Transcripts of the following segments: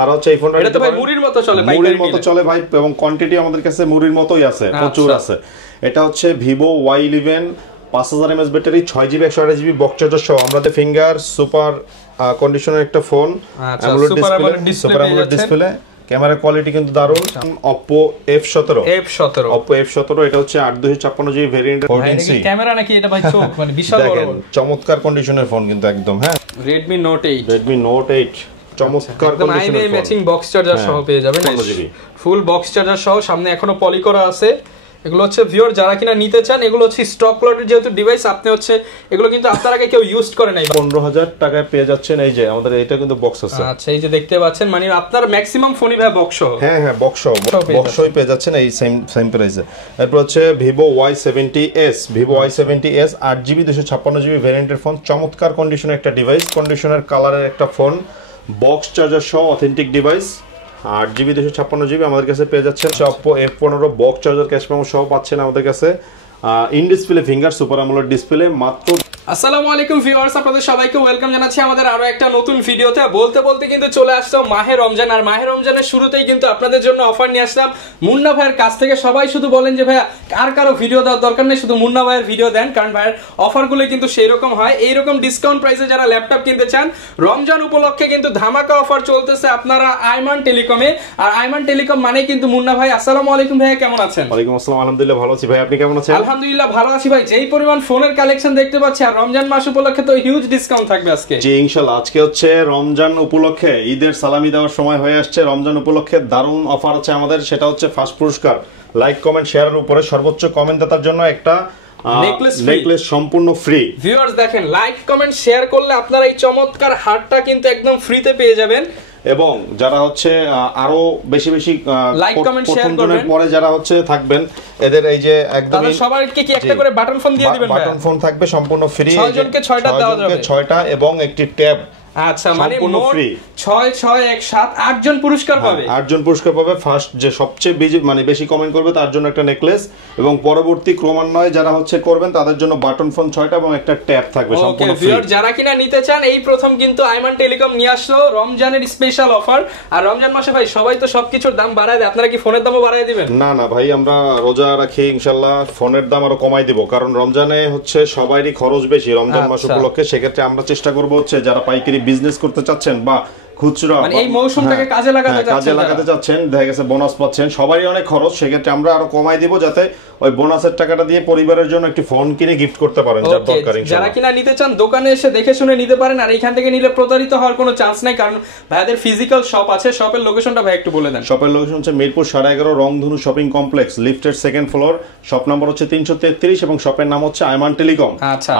তারা হচ্ছে এই ফোনটা এটা তো ভাই মুড়ির মতো চলে, মুড়ির মতো চলে ভাই, এবং কোয়ান্টিটি আমাদের কাছে মুড়ির মতোই আছে, প্রচুর আছে। এটা হচ্ছে Vivo Y11 5000 mAh battery, 6GB 128GB box charger সহ। আমরা ফিঙ্গার সুপার কন্ডিশনের একটা phone, AMOLED display, camera quality কিন্তু দারুণ। Oppo F17 এটা হচ্ছে 8256GB ভেরিয়েন্ট 14C ক্যামেরা নাকি এটা ভাই চোখ মানে বিশাল বড়, চমৎকার কন্ডিশনের ফোন কিন্তু একদম। হ্যাঁ, Redmi Note 8 চমৎকার কন্ডিশনের ফোন, ম্যাচিং বক্স চার্জার সহ পেয়ে যাবেন, ফুল বক্স চার্জার সহ, সামনে এখনো পলি করা আছে। এগুলো হচ্ছে ভিউয়ার যারা কিনা নিতে চান, এগুলো হচ্ছে স্টক লটের যেহেতু ডিভাইস, আপনি হচ্ছে এগুলো কিন্তু আপনার আগে কেউ ইউজ করে নাই। 15000 টাকায় পেয়ে যাচ্ছেন। এই যে আমাদের এটা কিন্তু বক্স আছে। আচ্ছা, এই যে দেখতে পাচ্ছেন, মানে আপনার ম্যাক্সিমাম ফোনই ভাই বক্স। হ্যাঁ বক্সই পেয়ে যাচ্ছেন এই সেম প্রাইসে। এরপর হচ্ছে Vivo Y70s 8GB 256GB ভেরিয়েন্টের ফোন, চমৎকার কন্ডিশনের একটা ডিভাইস, কন্ডিশনের কালারের একটা ফোন, বক্স চার্জার সহ অথেন্টিক ডিভাইস, 8GB 256GB আমাদের কাছে পেয়ে যাচ্ছেন। Oppo F15 box charger cash memo সহ পাচ্ছেন আমাদের কাছে, in display finger super AMOLED display মাত্র। আসসালামু আলাইকুম ভিউয়ার্স, আপনাদের সবাইকে ওয়েলকাম জানাচ্ছি আমাদের আরো একটা নতুন ভিডিওতে। বলতে কিন্তু চলে আসলো মাহে রমজান, আর মাহে রমজানের শুরুতেই কিন্তু আপনাদের জন্য অফার নিয়ে আসলাম মুন্না ভাইয়ের কাছ থেকে। সবাই শুধু বলেন যে ভাইয়া আর কারো ভিডিও দেওয়ার দরকার নেই, শুধু মুন্না ভাইয়ের ভিডিও দেন, কারণ ভাইয়ের অফারগুলো কিন্তু সেই রকম হয়। এইরকম ডিসকাউন্ট প্রাইসে যারা ল্যাপটপ কিনতে চান, রমজান উপলক্ষে কিন্তু ধামাকা অফার চলতেছে আপনারা আইমান টেলিকমে। আর আইমান টেলিকম মানে কিন্তু মুন্না ভাই। আসসালামু আলাইকুম ভাইয়া, কেমন আছেন? ওয়ালাইকুম আসসালাম, আলহামদুলিল্লাহ ভালো আছি ভাই, আপনি কেমন আছেন? আলহামদুলিল্লাহ ভালো আছি ভাই। যেই পরিমাণ ফোনের কালেকশন দেখতে পাচ্ছি, আর রমজান মাস উপলক্ষে তো হিউজ ডিসকাউন্ট থাকবে আজকে। জি ইনশাআল্লাহ, আজকে হচ্ছে রমজান উপলক্ষে ঈদের সালামি দেওয়ার সময় হয়ে আসছে। রমজান উপলক্ষে দারুণ অফার আছে আমাদের, সেটা হচ্ছে ফার্স্ট পুরস্কার লাইক কমেন্ট শেয়ারের উপরে সর্বোচ্চ কমেন্টদাতার জন্য একটা নেকলেস সম্পূর্ণ ফ্রি। ভিউয়ার্স দেখেন, লাইক কমেন্ট শেয়ার করলে আপনারা এই চমৎকার হারটা কিন্তু একদম ফ্রিতে পেয়ে যাবেন। এবং যারা হচ্ছে আরো বেশি লাইক কমেন্ট শেয়ার করবেন, পরে যারা হচ্ছে থাকবেন, এদের এই যে একদম সবাইকে কি একটা করে বাটন ফোন দিয়ে দিবেন, বাটন ফোন থাকবে সম্পূর্ণ ফ্রি, 6 জনকে 6টা দেওয়া যাবে, 6টা এবং একটি ট্যাব। আচ্ছা, মানে মোট 6 8 জন পুরস্কার পাবে। 8 জন পুরস্কার পাবে। ফার্স্ট যে সবচেয়ে বেশি কমেন্ট করবে তার জন্য একটা নেকলেস, এবং পরবর্তী ক্রমান্বয়ে যারা হচ্ছে করবেন তাদের জন্য বাটন ফোন 6টা এবং একটা ট্যাব থাকবে সম্পূর্ণ ফ্রি। যারা কিনা নিতে চান, এই প্রথম কিন্তু আইমান টেলিকম নিয়ে আসলো রমজানের স্পেশাল অফার। আর রমজান মাসে ভাই সবাই তো সবকিছুর দাম বাড়ায় দেয়, আপনারা কি ফোনের দামও বাড়ায় দিবেন? না ভাই, আমরা রোজা রাখি, ইনশাআল্লাহ ফোনের দাম আরো কমাই দিব, কারণ রমজানে হচ্ছে সবারই খরচ বেশি রমজান মাস উপলক্ষে। সেক্ষেত্রে আমরা চেষ্টা করব হচ্ছে যারা পাইকারি বিজনেস করতে চাচ্ছেন বা খুচরা মানে এই মৌসুমটাকে কাজে লাগাতে চাচ্ছেন, দেখা গেছে বোনাস পাচ্ছেন, সবারই অনেক খরচ, সেক্ষেত্রে আমরা আরো কমাই দিব যাতে ওই বোনাসের টাকাটা দিয়ে পরিবারের জন্য একটি ফোন কিনে গিফট করতে পারেন যার দরকার। যারা কিনা নিতে চান দোকানে এসে দেখে শুনে নিতে পারেন, আর এখান থেকে নিলে প্রতারিত হওয়ার কোনো চান্স নাই, কারণ ভাইদের ফিজিক্যাল শপ আছে। শপের লোকেশনটা ভাই একটু বলে দেন। শপের লোকেশন হচ্ছে মিরপুর 11.5 রংধনু শপিং কমপ্লেক্স, লিফটের 2nd ফ্লোর, শপ নাম্বার হচ্ছে 333 এবং শপের নাম হচ্ছে আইমান টেলিকম।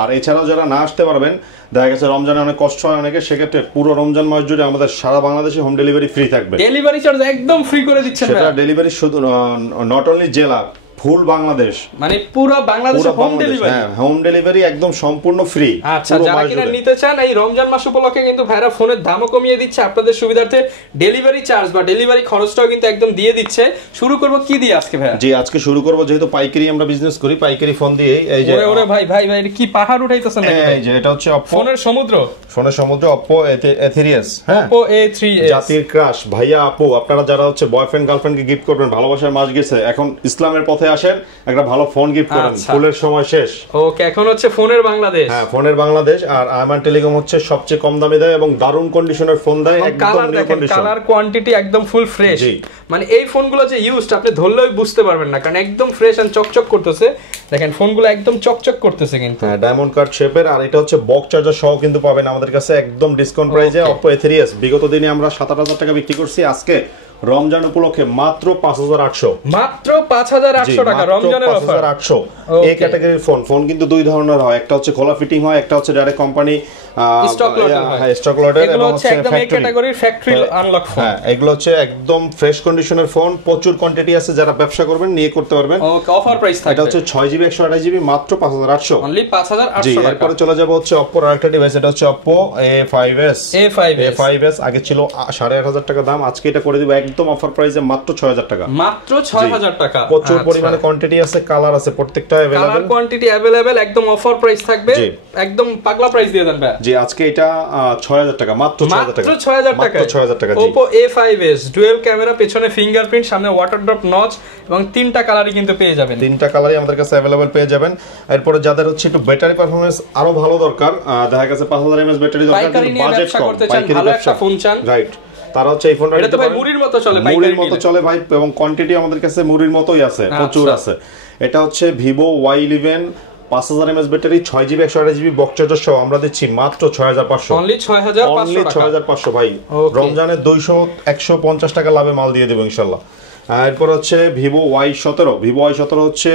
আর এছাড়াও যারা না আসতে পারবেন, দেখা গেছে রমজানে অনেক কষ্ট হয় অনেকে, সেক্ষেত্রে পুরো রমজান মাস জুড়ে আমাদের সারা বাংলাদেশে হোম ডেলিভারি ফ্রি থাকবে। ডেলিভারি চার্জ একদম ফ্রি করে দিচ্ছেন। সেটা ডেলিভারি শুধু নট অনলি জেলা, ফুল বাংলাদেশ, মানে পুরো বাংলাদেশে হোম ডেলিভারি। হ্যাঁ, হোম ডেলিভারি একদম সম্পূর্ণ ফ্রি। আচ্ছা, যারা কিনা নিতে চান এই রমজান মাস উপলক্ষে কিন্তু ভাইরা ফোনের দামও কমিয়ে দিচ্ছে আপনাদের সুবিধার্থে। ডেলিভারি চার্জ বা ডেলিভারি খরচটাও কিন্তু একদম দিয়ে দিচ্ছে। শুরু করব কি দিয়ে আজকে ভাই? জি, আজকে শুরু করব, যেহেতু পাইকারি আমরা বিজনেস করি, পাইকারি ফোন দিয়ে। এই যে ওরে ভাই কি পাহাড় উঠাইতেছেন নাকি? এই যে এটা হচ্ছে Oppo ফোনের সমুদ্র Oppo A3s। হ্যাঁ, Oppo A3s জাতির ক্রাশ ভাইয়া আপু, আপনারা যারা হচ্ছে বয়ফ্রেন্ড গার্লফ্রেন্ডকে গিফট করবেন, ভালোবাসার মাস গেছে, এখন ইসলামের পথে আসেন, একটা ভালো ফোন গিফট করেন, ফুলের সময় শেষ। ওকে, এখন হচ্ছে ফোনের বাংলাদেশ। হ্যাঁ, ফোনের বাংলাদেশ। আর আইমান টেলিকম হচ্ছে সবচেয়ে কম দামে দেয় এবং দারুণ কন্ডিশনের ফোন দেয়, একদম নিউ কন্ডিশন, কালার কোয়ান্টিটি একদম ফুল ফ্রেশ। মানে এই ফোনগুলো যে ইউজড আপনি ধরলেও বুঝতে পারবেন না, কারণ একদম ফ্রেশ এন্ড চকচক করতেছে। দেখেন ফোনগুলো একদম চকচক করতেছে কিন্তু। হ্যাঁ, ডায়মন্ড কাট শেপের। আর এটা হচ্ছে বক্স চার্জার সহ কিন্তু পাবেন আমাদের কাছে একদম ডিসকাউন্ট প্রাইসে। Oppo A3s বিগত দিনে আমরা 7000 টাকা বিক্রি করছি, আজকে রমজান উপলক্ষে মাত্র 5800, মাত্র 5800 টাকা রমজানের অফার। 5800 এই ক্যাটাগরির ফোন কিন্তু দুই ধরনের হয়, একটা হচ্ছে খোলা ফিটিং হয়, একটা হচ্ছে ডাইরেক্ট কোম্পানি স্টক লটের। হ্যাঁ, স্টক লটের, এবং হচ্ছে একদম এই ক্যাটাগরির ফ্যাক্টরি আনলক ফোন। হ্যাঁ, এগুলো হচ্ছে একদম ফ্রেশ কন্ডিশনের ফোন, প্রচুর কোয়ান্টিটি আছে, যারা ব্যবসা করবেন নিয়ে করতে পারবেন। ওকে, অফার প্রাইস থাকবে। এটা হচ্ছে 6GB 128GB মাত্র 5800, অনলি 5800 জি। এরপরে চলে যাব হচ্ছে Oppo এর আরেকটা ডিভাইস, এটা হচ্ছে Oppo A5s আগে ছিল 8500 টাকা দাম, আজকে এটা করে দিব একদম অফার প্রাইসে মাত্র 6000 টাকা, মাত্র 6000 টাকা। প্রচুর পরিমাণে কোয়ান্টিটি আছে, কালার আছে, প্রত্যেকটা अवेलेबल, কালার কোয়ান্টিটি अवेलेबल, একদম অফার প্রাইস থাকবে, একদম পাগলা প্রাইস দিয়ে দেন ভাই। জি, জি আজকে এটা 6000 টাকা, মাত্র 6000 টাকা, মাত্র 6000 টাকা, মাত্র 6000 টাকা। জি Oppo A5s ডুয়াল ক্যামেরা, পেছনে ফিঙ্গারপ্রিন্ট, সামনে ওয়াটার ড্রপ নচ এবং তিনটা কালারই কিন্তু পেয়ে যাবেন। তিনটা কালারই আমাদের কাছে अवेलेबल পেয়ে যাবেন। এরপর যাদের হচ্ছে একটু ব্যাটারি পারফরম্যান্স আরো ভালো দরকার, দেখা গেছে 5000 mAh ব্যাটারি দরকার, কিন্তু বাজেট কম, পাইকারি ব্যবসা ফোন চান, রাইট, তারা হচ্ছে এই ফোনটা এটা তো ভাই মুড়ির মতো চলে, মুড়ির মতো চলে ভাই, এবং কোয়ান্টিটি আমাদের কাছে মুড়ির মতোই আছে, প্রচুর আছে। এটা হচ্ছে Vivo Y11 5000 mAh battery, 6GB 128GB box charger সহ আমরা দিচ্ছি মাত্র 6500, অনলি 6500 ভাই। রমজানে 200 150 টাকা লাভে মাল দিয়ে দেব ইনশাআল্লাহ। এরপর হচ্ছে Vivo Y17 হচ্ছে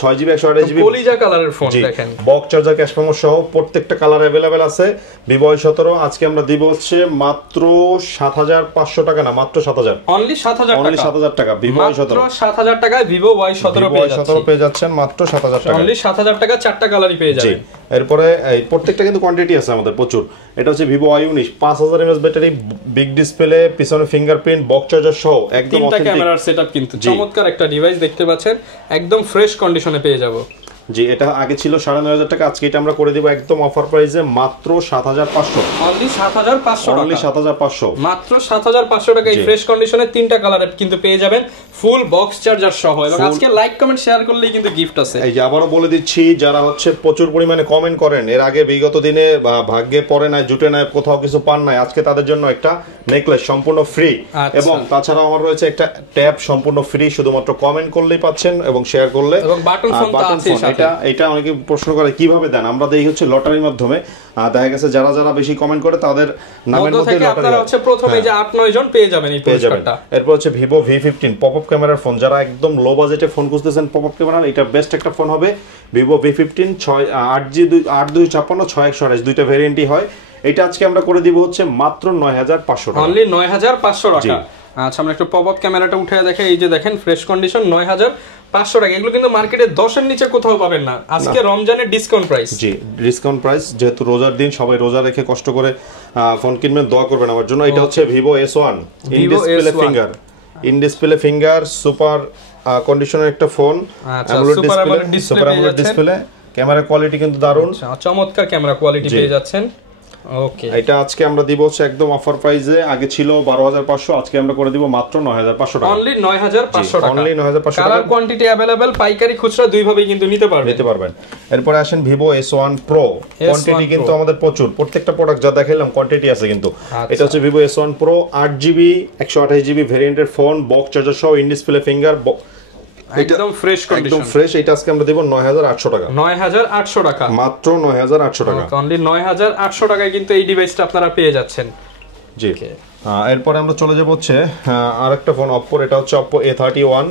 6GB 128GB কলিজা কালারের ফোন, দেখেন বক্স চার্জার ক্যাশ মেমো সহ প্রত্যেকটা কালার अवेलेबल আছে। Vivo Y17 আজকে আমরা দিব হচ্ছে মাত্র 7500 টাকা, না মাত্র 7000, অনলি 7000 টাকা। Vivo Y17 মাত্র 7000 টাকায় Vivo Y17 পেয়ে যাচ্ছেন মাত্র 7000 টাকা, অনলি 7000 টাকা, চারটা কালারই পেয়ে যাবেন। এরপরে এই প্রত্যেকটা কিন্তু কোয়ান্টিটি আছে আমাদের প্রচুর। এটা হচ্ছে Vivo Y19 5000 mAh battery, big display, পিছনে ফিঙ্গারপ্রিন্ট, বক্স চার্জার সহ একদম অথেন্টিক ক্যামেরার সেটআপ, কিন্তু চমৎকার একটা ডিভাইস দেখতে পাচ্ছেন, একদম ফ্রেশ কন্ডিশনে পেয়ে যাব। জি এটা আগে ছিল 9500 টাকা, আজকে এটা আমরা করে দিব একদম অফার প্রাইসে মাত্র 7500, অনলি 7500 টাকা, অনলি 7500, মাত্র 7500 টাকায় ফ্রেশ কন্ডিশনে তিনটা কালারে কিন্তু পেয়ে যাবেন, ফুল বক্স চার্জার সহ। এবং আজকে লাইক কমেন্ট শেয়ার করলেই কিন্তু গিফট আছে। এই যে আবারো বলে দিচ্ছি, যারা হচ্ছে প্রচুর পরিমাণে কমেন্ট করেন, এর আগে বিগত দিনে ভাগ্যে পড়ে নাই, জুটে নাই, কোথাও কিছু পান নাই, আজকে তাদের জন্য একটা নেকলেস সম্পূর্ণ ফ্রি, এবং তাছাড়া আমার রয়েছে একটা ট্যাব সম্পূর্ণ ফ্রি, শুধুমাত্র কমেন্ট করলেই পাচ্ছেন এবং শেয়ার করলে, এবং বাটন ফোন আছে। এটা অনেকে প্রশ্ন করে কিভাবে দেন, আমরা দেই হচ্ছে লটারির মাধ্যমে। দেখা গেছে যারা যারা বেশি কমেন্ট করে তাদের নামের মধ্যে লটারি, আপনারা হচ্ছে প্রথমে যে 8-9 জন পেয়ে যাবেন এই পুরস্কারটা। এরপর হচ্ছে Vivo V15 পপআপ ক্যামেরার ফোন, যারা একদম লো বাজেটে ফোন খুঁজতেছেন পপআপ ক্যামেরার, এটা বেস্ট একটা ফোন হবে। Vivo V15 8GB 6128 দুইটা ভেরিয়েন্টই হয়। এটা আজকে আমরা করে দিব হচ্ছে মাত্র 9500 টাকা, অনলি 9500 টাকা। আচ্ছা আমরা একটু পপআপ ক্যামেরাটা উঠিয়ে দেখাই, এই যে দেখেন ফ্রেশ কন্ডিশন 9500 টাকা। এগুলো কিন্তু মার্কেটে 10 এর নিচে কোথাও পাবেন না। আজকে রমজানের ডিসকাউন্ট প্রাইস। জি ডিসকাউন্ট প্রাইস, যেহেতু রোজার দিন সবাই রোজা রেখে কষ্ট করে ফোন কিনবেন, দোয়া করবেন আমার জন্য। এটা হচ্ছে Vivo S1 in display finger super কন্ডিশনের একটা phone, AMOLED display, camera quality কিন্তু দারুণ, চমৎকার ক্যামেরা কোয়ালিটি পেয়ে যাচ্ছেন। ওকে এটা আজকে আমরা দিব হচ্ছে একদম অফার প্রাইসে, আগে ছিল 12500, আজকে আমরা করে দিব মাত্র 9500 টাকা, অনলি 9500 টাকা, অনলি 9500 টাকা। কালার কোয়ান্টিটি अवेलेबल, পাইকারি খুচরা দুই ভাবেই কিন্তু নিতে পারবেন। এরপর আসেন Vivo S1 Pro, কোয়ান্টিটি কিন্তু আমাদের প্রচুর, প্রত্যেকটা প্রোডাক্ট যা দেখাইলাম কোয়ান্টিটি আছে কিন্তু। এটা হচ্ছে Vivo S1 Pro 8GB 128GB ভেরিয়েন্টের ফোন, বক্স চার্জার সহ, ইন ডিসপ্লে ফিঙ্গার, একদম ফ্রেশ কন্ডিশন, একদম ফ্রেশ। এটা আজকে আমরা দেব 9800 টাকা, 9800 টাকা, মাত্র 9800 টাকা, অনলি 9800 টাকায় কিন্তু এই ডিভাইসটা আপনারা পেয়ে যাচ্ছেন। জি এরপর আমরা চলে যাব হচ্ছে আরেকটা ফোন Oppo, এটা হচ্ছে Oppo A31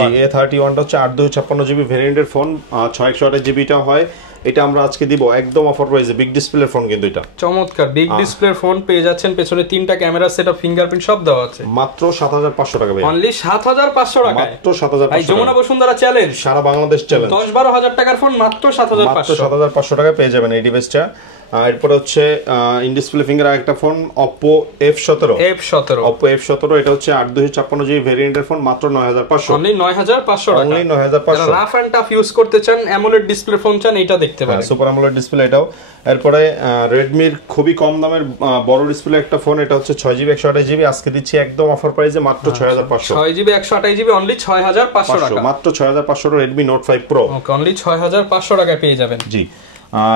জি A31 টা হচ্ছে 8256GB ভেরিয়েন্টের ফোন, 6128GB টা হয়। এটা আমরা আজকে দিব একদম অফার প্রাইসে, বিগ ডিসপ্লের ফোন কিন্তু এটা চমৎকার বিগ ডিসপ্লের ফোন পেয়ে যাচ্ছেন, পেছনে তিনটা ক্যামেরা সেটআপ, ফিঙ্গারপ্রিন্ট সব দেওয়া আছে, মাত্র 7500 টাকা ভাই, অনলি 7500 টাকা, মাত্র 7500 টাকা। যমুনা বসুন্ধরা চ্যালেঞ্জ, সারা বাংলাদেশ চ্যালেঞ্জ, 10-12 হাজার টাকার ফোন মাত্র 7500 টাকা পেয়ে যাবেন এই ডিভাইসটা। এরপর হচ্ছে ইন ডিসপ্লে ফিঙ্গার আরেকটা phone Oppo F17 Oppo F17, এটা হচ্ছে 8256GB ভেরিয়েন্টের ফোন, মাত্র 9500, অনলি 9500 টাকা, only 9500। Rough and tough use করতে চান, অ্যামোলেড ডিসপ্লে ফোন চান, এটা দেখতে পারেন, সুপার অ্যামোলেড ডিসপ্লে এটাও। এরপরে Redmi এর খুবই কম দামের বড় ডিসপ্লে একটা ফোন, এটা হচ্ছে 6GB 128GB, আজকে দিচ্ছি একদম অফার প্রাইসে মাত্র 6500, 6GB 128GB অনলি 6500 টাকা, মাত্র 6500 Redmi Note 5 Pro, okay only 6500 টাকায় পেয়ে যাবেন। জি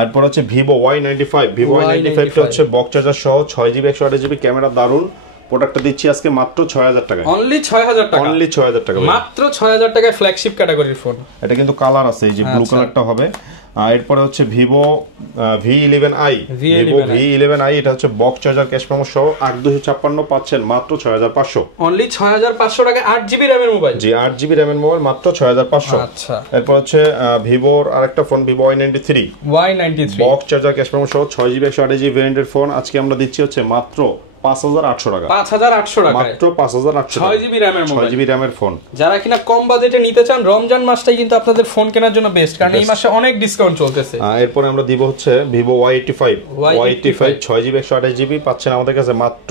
এরপর হচ্ছে Vivo Y95 টা হচ্ছে বক্স চার্জার সহ, 6GB 128GB ক্যামেরা, দারুন প্রোডাক্টটা দিচ্ছি আজকে মাত্র 6000 টাকা, অনলি 6000 টাকা, অনলি 6000 টাকা, মাত্র 6000 টাকায় ফ্ল্যাগশিপ ক্যাটাগরির ফোন। এটা কিন্তু কালার আছে, এই যে ব্লু কালারটা হবে। এরপরে হচ্ছে Vivo V11i এটা হচ্ছে বক্স চার্জার ক্যাশ মেমো সহ, 8256 পাচ্ছেন মাত্র 6500, অনলি 6500 টাকা, 8GB RAM এর মোবাইল, জি 8GB RAM এর মোবাইল, মাত্র 6500। আচ্ছা এরপর হচ্ছে Vivoর আরেকটা phone Vivo Y93 box charger cash memo সহ, 6GB 128GB ভেরিয়েন্টের ফোন, আজকে আমরা দিচ্ছি হচ্ছে মাত্র 5800 টাকা, 5800 টাকা, মাত্র 5800, 6GB RAM এর মোবাইল, 6GB RAM এর ফোন। যারা কিনা কম বাজেটে নিতে চান, রমজান মাসটাই কিন্তু আপনাদের ফোন কেনার জন্য বেস্ট, কারণ এই মাসে অনেক ডিসকাউন্ট চলতেছে। এরপর আমরা দিব হচ্ছে Vivo Y85 6GB 128GB পাচ্ছেন আমাদের কাছে মাত্র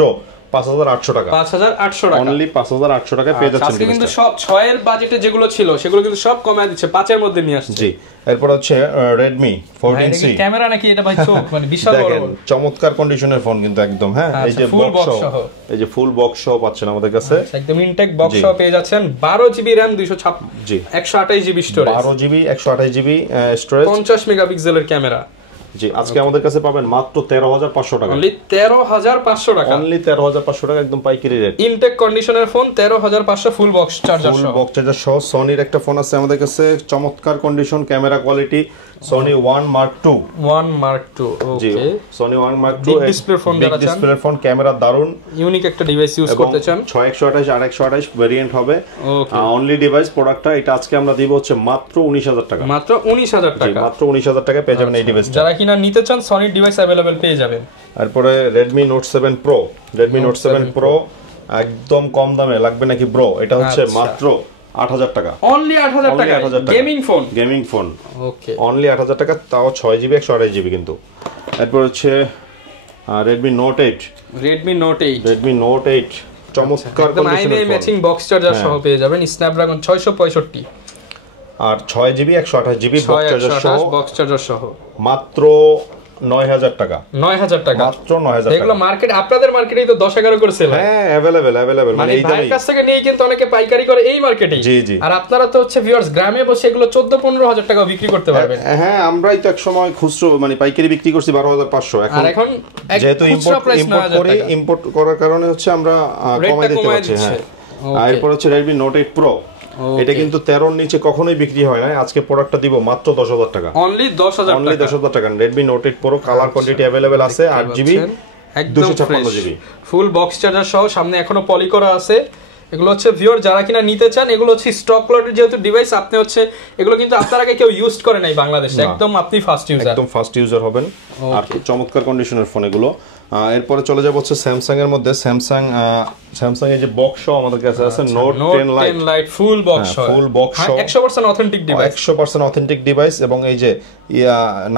5800 টাকা, 5800 টাকা, অনলি 5800 টাকায় পেয়ে যাচ্ছেন। আজকে কিন্তু সব 6 এর বাজেটে যেগুলো ছিল সেগুলো কিন্তু সব কমায় দিচ্ছে, 5 এর মধ্যে নিয়ে আসছে। জি, এরপর হচ্ছে Redmi 14C। ক্যামেরা নাকি এটা ভাই চোখ মানে বিশাল বড় বড়, চমৎকার কন্ডিশনের ফোন কিন্তু একদম। হ্যাঁ, এই যে ফুল বক্স সহ, এই যে ফুল বক্স সহ পাচ্ছেন আমাদের কাছে, একদম ইনটেক বক্স সহ পেয়ে যাচ্ছেন। 12GB RAM 256, জি 128GB storage, 12GB 128GB storage, 50 মেগাপিক্সেলের ক্যামেরা। জি, আজকে আমাদের কাছে পাবেন মাত্র 13500 টাকা, অনলি 13500 টাকা, অনলি 13500 টাকা, একদম পাইকারি রেট। ইনটেক কন্ডিশনের ফোন 13500, ফুল বক্স চার্জার সহ, ফুল বক্স চার্জার সহ। সনির একটা ফোন আছে আমাদের কাছে, চমৎকার condition, camera quality, Sony 1 Mark II। ওকে, Sony 1 Mark II display phone, big display phone, camera দারুন, ইউনিক একটা ডিভাইস ইউজ করতে চান। 6128 আর 128 ভেরিয়েন্ট হবে। ওকে, অনলি ডিভাইস প্রোডাক্টটা এটা আজকে আমরা দিব হচ্ছে মাত্র 19000 টাকা, মাত্র 19000 টাকা, মাত্র 19000 টাকা পেয়ে যাবেন এই ডিভাইসটা। যারা কিনা নিতে চান সনি ডিভাইস अवेलेबल পেয়ে যাবেন। তারপরে Redmi Note 7 Pro, একদম কম দামে লাগবে নাকি ব্রো? এটা হচ্ছে মাত্র 8000 টাকা, অনলি 8000 টাকা, গেমিং ফোন। ওকে, অনলি 8000 টাকা, তাও 6GB 128GB কিন্তু। এরপর হচ্ছে Redmi Note 8 চমৎকার কন্ডিশনের ফোন, ম্যাচিং বক্স চার্জার সহ পেয়ে যাবেন, স্ন্যাপড্রাগন 665 আর 6GB 128GB বক্স চার্জার সহ মাত্র 9000 টাকা, 9000 টাকা, মাত্র 9000 টাকা। এগুলো মার্কেট, আপনাদের মার্কেটেই তো 10-11 করে সেল হয়। হ্যাঁ, अवेलेबल মানে এই দামে কাছ থেকে নিয়ে কিন্তু অনেকে পাইকারি করে এই মার্কেটেই। জি জি, আর আপনারা তো হচ্ছে ভিউয়ার্স গ্রামে বসে এগুলো 14-15 টাকা বিক্রি করতে পারবেন। হ্যাঁ, আমরাই তো এক সময় খুচরো মানে পাইকারি বিক্রি করছি 12500, এখন যেহেতু ইম্পোর্ট করার কারণে হচ্ছে আমরা কমাই দিতে পারছি। হ্যাঁ, আর এরপর হচ্ছে Redmi Note 8 Pro, এটা কিন্তু 13 এর নিচে কখনোই বিক্রি হয় না, আজকে প্রোডাক্টটা দিব মাত্র 10000 টাকা, অনলি 10000 টাকা। Redmi Note 8 Pro colour quantity available আছে, 8GB 256GB full box charger সহ, সামনে এখনো পলি করা আছে। এগুলো হচ্ছে ভিউয়ার যারা কিনা নিতে চান, এগুলো হচ্ছে স্টক লটের যেহেতু ডিভাইস, আপনি হচ্ছে এগুলো কিন্তু আপনার আগে কেউ ইউজ করে নাই বাংলাদেশে, একদম আপনি ফার্স্ট ইউজার হবেন। আর চমৎকার কন্ডিশনের ফোন এগুলো। এরপরে চলে যাব হচ্ছে স্যামসাং এর মধ্যে, স্যামসাং এর যে বক্স সহ আমাদের কাছে আছে Note 10 Lite ফুল বক্স সহ, 100% অথেন্টিক ডিভাইস, এবং এই যে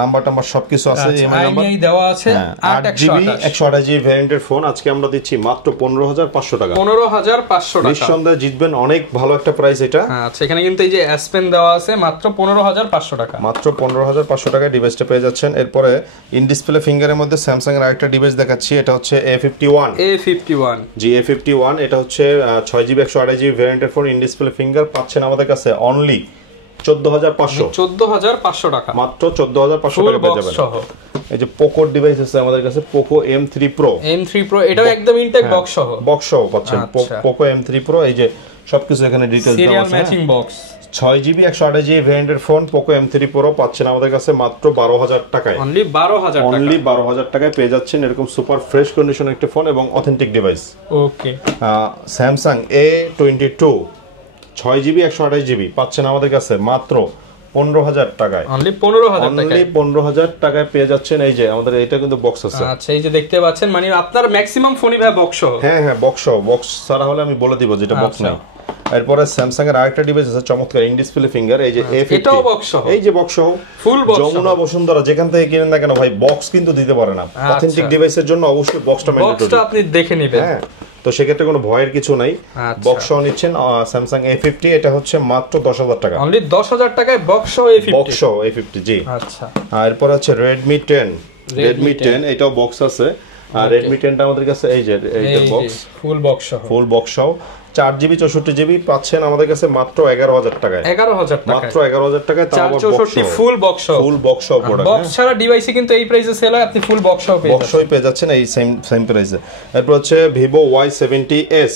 নাম্বার সবকিছু আছে, ইএমআই নাম্বার দেওয়া আছে, 8GB 128GB ভেরিয়েন্টের ফোন আজকে আমরা দিচ্ছি মাত্র 15500 টাকা, 15500 টাকা। নিঃসন্দেহে জিতবেন, অনেক ভালো একটা প্রাইস এটা। আচ্ছা, এখানে কিন্তু এই যে S Pen দেওয়া আছে মাত্র 15500 টাকা, মাত্র 15500 টাকায় ডিভাইসটা পেয়ে যাচ্ছেন। এরপরে ইন ডিসপ্লে ফিঙ্গারের মধ্যে স্যামসাং এর আরেকটা ডিভাইস দেখাচ্ছি, এটা হচ্ছে A51 জি A51, এটা হচ্ছে 6GB 128GB ভেরিয়েন্টের ফোন, ইন ডিসপ্লে ফিঙ্গার, পাচ্ছেন আমাদের কাছে অনলি 14500 টাকা, মাত্র 14500 টাকা পেয়ে যাবেন। এই যে পোকো ডিভাইস আছে আমাদের কাছে, পোকো M3 Pro, এটাও একদম ইনটেক বক্স সহ পাচ্ছেন, পোকো M3 Pro, এই যে সবকিছু এখানে ডিটেইলস দেওয়া আছে, ম্যাচিং বক্স, 6GB 128GB ভেরিয়েন্টের ফোন পোকো M3 Pro পাচ্ছেন আমাদের কাছে মাত্র 12000 টাকায়, অনলি 12000 টাকায় পেয়ে যাচ্ছেন এরকম সুপার ফ্রেশ কন্ডিশনের একটা ফোন এবং অথেন্টিক ডিভাইস। ওকে, স্যামসাং A22 6GB 128GB পাচ্ছেন আমাদের কাছে মাত্র 15000 টাকায়, অনলি 15000 টাকায় পেয়ে যাচ্ছেন। এই যে আমাদের এটা কিন্তু বক্স আছে। আচ্ছা, এই যে দেখতে পাচ্ছেন, মানে আপনার ম্যাক্সিমাম ফোনই ভাই বক্স সহ। হ্যাঁ, বক্স ছাড়া হলে আমি বলে দিব যেটা বক্স নাই। এরপরে স্যামসাং এর আরেকটা ডিভাইস আছে চমৎকার, ইন ডিসপ্লে ফিঙ্গার, এই যে A50, এটাও বক্স সহ, এই যে বক্স সহ ফুল বক্স, যমুনা বসুন্ধরা যেখান থেকে কিনেন না কেন ভাই বক্স কিন্তু দিতে পারে না। অথেন্টিক ডিভাইসের জন্য অবশ্যই বক্সটা আপনি দেখে নেবেন। হ্যাঁ, তো সেক্ষেত্রে কোনো ভয়ের কিছু নাই, বক্স সহ নিচ্ছেন স্যামসাং A50, এটা হচ্ছে মাত্র 10000 টাকা, অনলি 10000 টাকায় বক্স সহ A50 জি। আচ্ছা, আর এরপর হচ্ছে Redmi 10 এটাও বক্স আছে, আর Redmi 10টা আমাদের কাছে এই যে এইটা বক্স, ফুল বক্স সহ 4GB 64GB পাচ্ছেন আমাদের কাছে মাত্র 11000 টাকায়, মাত্র 11000 টাকায়, তাও আবার 464 ফুল বক্স সহ প্রোডাক্ট। বক্স ছাড়া ডিভাইসে কিন্তু এই প্রাইসে সেল হয়, আপনি ফুল বক্স সহ পেয়ে যাচ্ছেন এই সেম প্রাইসে। এরপর হচ্ছে Vivo Y70s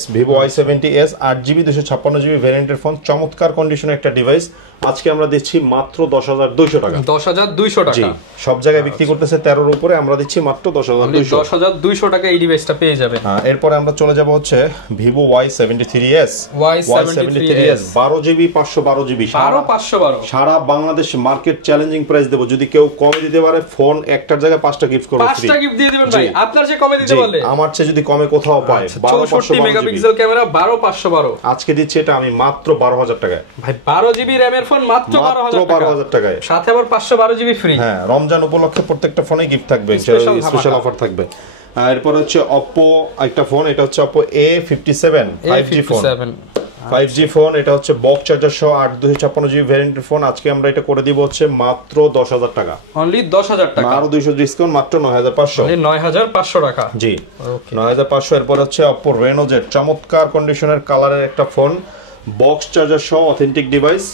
8GB 256GB ভেরিয়েন্টের ফোন, চমৎকার কন্ডিশনের একটা ডিভাইস, আজকে আমরা দিচ্ছি মাত্র 10200 টাকা, 10200 টাকা। জি, সব জায়গায় বিক্রি করতেছে 13 এর উপরে, আমরা দিচ্ছি মাত্র 10200 টাকা এই ডিভাইসটা পেয়ে যাবেন। এরপরে আমরা চলে যাব হচ্ছে Vivo Y73s 12GB 512GB, সারা বাংলাদেশ মার্কেট চ্যালেঞ্জিং প্রাইস দেব, যদি কেউ কমে দিতে পারে ফোন একটার জায়গায় 5টা গিফট করব, 5টা গিফট দিয়ে দিবেন ভাই, আপনার যে কমে দিতে বলে, আমার চেয়ে যদি কমে কোথাও পায় 64 মেগাপিক্সেল ক্যামেরা 12512, আজকে দিচ্ছি এটা আমি মাত্র 12000 টাকায় ভাই, 12GB RAM এর ফোন মাত্র 12000 টাকায়, সাথে আবার 512GB ফ্রি। হ্যাঁ, রমজান উপলক্ষে প্রত্যেকটা ফোনে গিফট থাকবে, স্পেশাল অফার থাকবে। এরপর হচ্ছে Oppo একটা ফোন, এটা হচ্ছে Oppo A57 5G phone, 5G phone. এটা হচ্ছে বক্স চার্জার সহ 8 256GB ভ্যারিয়েন্টের ফোন। আজকে আমরা এটা করে দিব হচ্ছে মাত্র 10,000 টাকা, অনলি 10,000 টাকা, আরো 200 ডিসকাউন্ট, মাত্র 9,500, অনলি 9,500 টাকা। জি 9,500। এরপর হচ্ছে Oppo Reno Z, চমৎকার কন্ডিশনের কালারের একটা ফোন, বক্স চার্জার সহ অথেন্টিক ডিভাইস,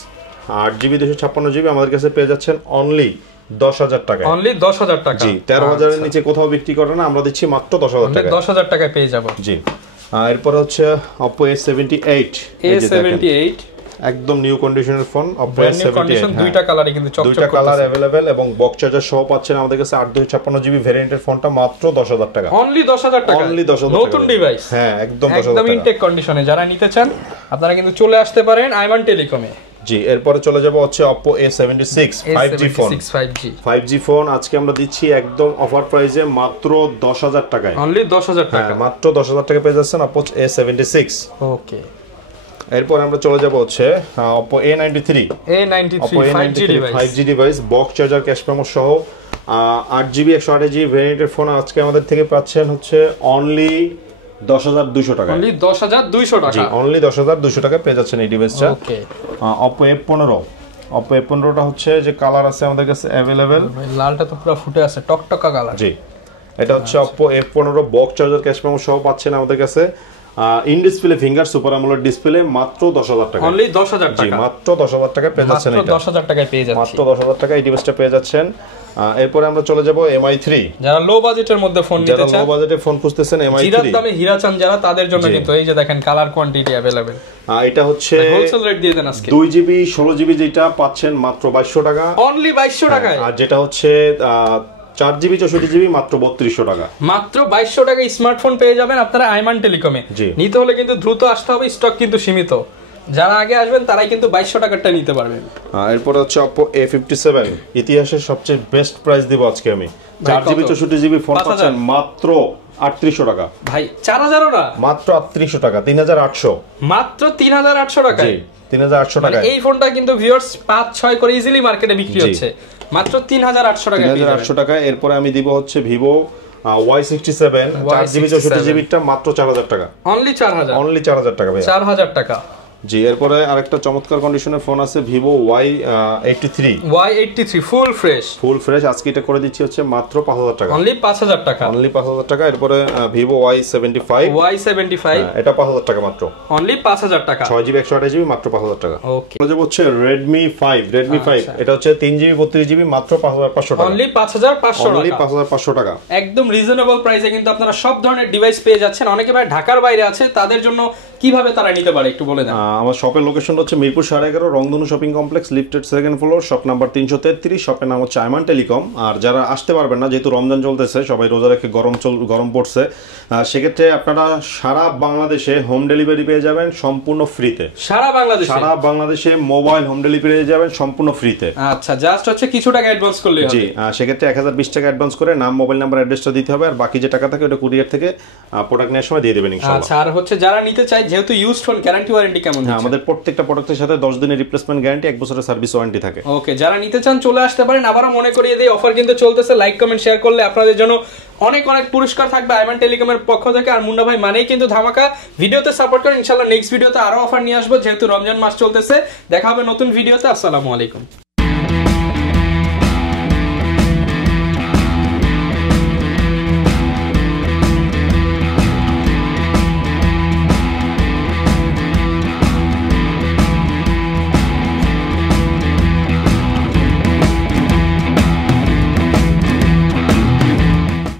8GB 256GB আমাদের কাছে পেয়ে যাচ্ছেন অনলি 10,000 টাকা, অনলি 10,000 টাকা। জি 13,000 এর নিচে কোথাও বিক্রি করে না, আমরা দিচ্ছি মাত্র 10,000 টাকা, 10,000 টাকায় পেয়ে যাব। জি এরপর হচ্ছে Oppo A78, একদম নিউ কন্ডিশনের ফোন, Oppo A78 দুইটা কালারে কিন্তু চকচক করতেছে, দুইটা কালার अवेलेबल এবং বক্স চার্জার সহ পাচ্ছেন আমাদের কাছে 8 256GB ভ্যারিয়েন্টের ফোনটা মাত্র 10,000 টাকা, অনলি 10,000 টাকা, অনলি 10,000 নতুন ডিভাইস, হ্যাঁ একদম 10,000 টাকা, একদম ইনটেক কন্ডিশনে। যারা নিতে চান আপনারা কিন্তু চলে আসতে পারেন আইমান টেলিকমে। জি এরপরে চলে যাব হচ্ছে Oppo A76 5G phone, 5G phone আজকে আমরা দিচ্ছি একদম অফার প্রাইসে মাত্র 10,000 টাকায়, অনলি 10,000 টাকা, মাত্র 10,000 টাকা পেয়ে যাচ্ছেন Oppo A76। ওকে এরপর আমরা চলে যাব হচ্ছে Oppo A93 5G device, box charger, cash memo সহ 8GB 128GB ভ্যারিয়েন্টের ফোন আজকে আমাদের থেকে পাচ্ছেন হচ্ছে অনলি 10,200 টাকা, অনলি 10,200 টাকা, জি অনলি 10,200 টাকা পেয়ে যাচ্ছেন এই ডিভাইসটা। ওকে Oppo F15টা হচ্ছে যে কালার আছে আমাদের কাছে अवेलेबल, লালটা তো পুরো ফুটে আছে, টকটকা কালার, জি এটা হচ্ছে Oppo F15 box charger, cash memo সহ পাচ্ছেন আমাদের কাছে in display finger super AMOLED display মাত্র 10,000 টাকা, অনলি 10,000 টাকা, জি মাত্র 10,000 টাকা পেয়ে যাচ্ছেন, মাত্র 10,000 টাকায় পেয়ে যাচ্ছেন, মাত্র 10,000 টাকা এই ডিভাইসটা পেয়ে যাচ্ছেন। এরপর আমরা চলে যাব MI3, যারা লো বাজেটের মধ্যে ফোন নিতে চান, যারা লো বাজেটে ফোন খুঁজতেছেন MI3 জিরার দামে হীরা চান যারা, তাদের জন্য কিন্তু এই যে দেখেন কালার কোয়ান্টিটি अवेलेबल। এটা হচ্ছে হোলসেল রেট দিয়ে দেন আজকে, 2GB 16GB যেটা পাচ্ছেন মাত্র 2200 টাকা, অনলি 2200 টাকায়, আর যেটা হচ্ছে 4GB 64GB মাত্র 3200 টাকা, মাত্র 2200 টাকায় স্মার্টফোন পেয়ে যাবেন আপনারা আইমান টেলিকমে। নিতে হলে কিন্তু দ্রুত আসতে হবে, স্টক কিন্তু সীমিত, যারা আগে আসবেন তারাই কিন্তু 2200 টাকারটা নিতে পারবেন। এরপর হচ্ছে Oppo A57, ইতিহাসের সবচেয়ে বেস্ট প্রাইস দিব আজকে আমি, 4GB 64GB ফোন পাচ্ছেন মাত্র 3800 টাকা, ভাই 4000 না, মাত্র 3800 টাকা, 3800, মাত্র 3800 টাকা, জি 3800 টাকা। এই ফোনটা কিন্তু ভিউয়ার্স 5-6 করে ইজিলি মার্কেটে বিক্রি হচ্ছে, মাত্র 3800 টাকা, 3800 টাকা। এরপর আমি দিব হচ্ছে Vivo Y67 4GB 64GB টা মাত্র 4000 টাকা, অনলি 4000, অনলি 4000 টাকা ভাই, 4000 টাকা। জি এরপরে আরেকটা চমৎকার কন্ডিশনের ফোন আছে Vivo Y83 ফুল ফ্রেশ, আজকে এটা করে দিচ্ছি হচ্ছে মাত্র 5000 টাকা, অনলি 5000 টাকা, অনলি 5000 টাকা। এরপরে Vivo Y75 এটা 5000 টাকা মাত্র, অনলি 5000 টাকা, 6GB 128GB মাত্র 5000 টাকা। ওকে বলে হচ্ছে Redmi 5 এটা হচ্ছে 3GB 32GB মাত্র 5500 টাকা, অনলি 5500 টাকা, অনলি 5500 টাকা, একদম রিজনেবল প্রাইসে কিন্তু আপনারা সব ধরনের ডিভাইস পেয়ে যাচ্ছেন। অনেকে ভাই ঢাকার বাইরে আছে, তাদের জন্য কিভাবে তারা নিতে পারে একটু বলে দেন। আমার শপের লোকেশন হচ্ছে মিরপুর 11.5 রংধনু shopping complex, lifted 2nd floor, shop number 333, শপের নাম হচ্ছে আইমান টেলিকম। আর যারা আসতে পারবেন না, যেহেতু রমজান চলতেছে, সবাই রোজা রেখে গরম পড়ছে, সেক্ষেত্রে আপনারা সারা বাংলাদেশে হোম ডেলিভারি পেয়ে যাবেন সম্পূর্ণ ফ্রিতে, সারা বাংলাদেশে মোবাইল হোম ডেলিভারি পেয়ে যাবেন সম্পূর্ণ ফ্রিতে। আচ্ছা, জাস্ট হচ্ছে কিছু টাকা অ্যাডভান্স করলে হবে। জি, সেক্ষেত্রে 1020 টাকা অ্যাডভান্স করে নাম, মোবাইল নাম্বার, অ্যাড্রেসটা দিতে হবে, আর বাকি যে টাকা থাকে ওটা কুরিয়ার থেকে প্রোডাক্ট নেওয়ার সময় দিয়ে দেবেন ইনশাআল্লাহ। আচ্ছা, আর হচ্ছে যারা নিতে চায়, যেহেতু ইউজড ফোন, গ্যারান্টি ওয়ারেন্টি কেমন? হ্যাঁ, আমাদের প্রত্যেকটা প্রোডাক্টের সাথে 10 দিনের রিপ্লেসমেন্ট গ্যারান্টি, 1 বছরের সার্ভিস ওয়ারেন্টি থাকে। ওকে, যারা নিতে চান চলে আসতে পারেন। আবারও মনে করিয়ে দেই, অফার কিন্তু চলতেছে। লাইক কমেন্ট শেয়ার করলে আপনাদের জন্য অনেক পুরস্কার থাকবে আইমান টেলিকমের পক্ষ থেকে। আর মুন্না ভাই মানেই কিন্তু ধামাকা। ভিডিওতে সাপোর্ট করেন, ইনশাআল্লাহ নেক্সট ভিডিওতে আরো অফার নিয়ে আসবো, যেহেতু রমজান মাস চলতেছে। দেখা হবে নতুন ভিডিওতে। আসসালামু আলাইকুম।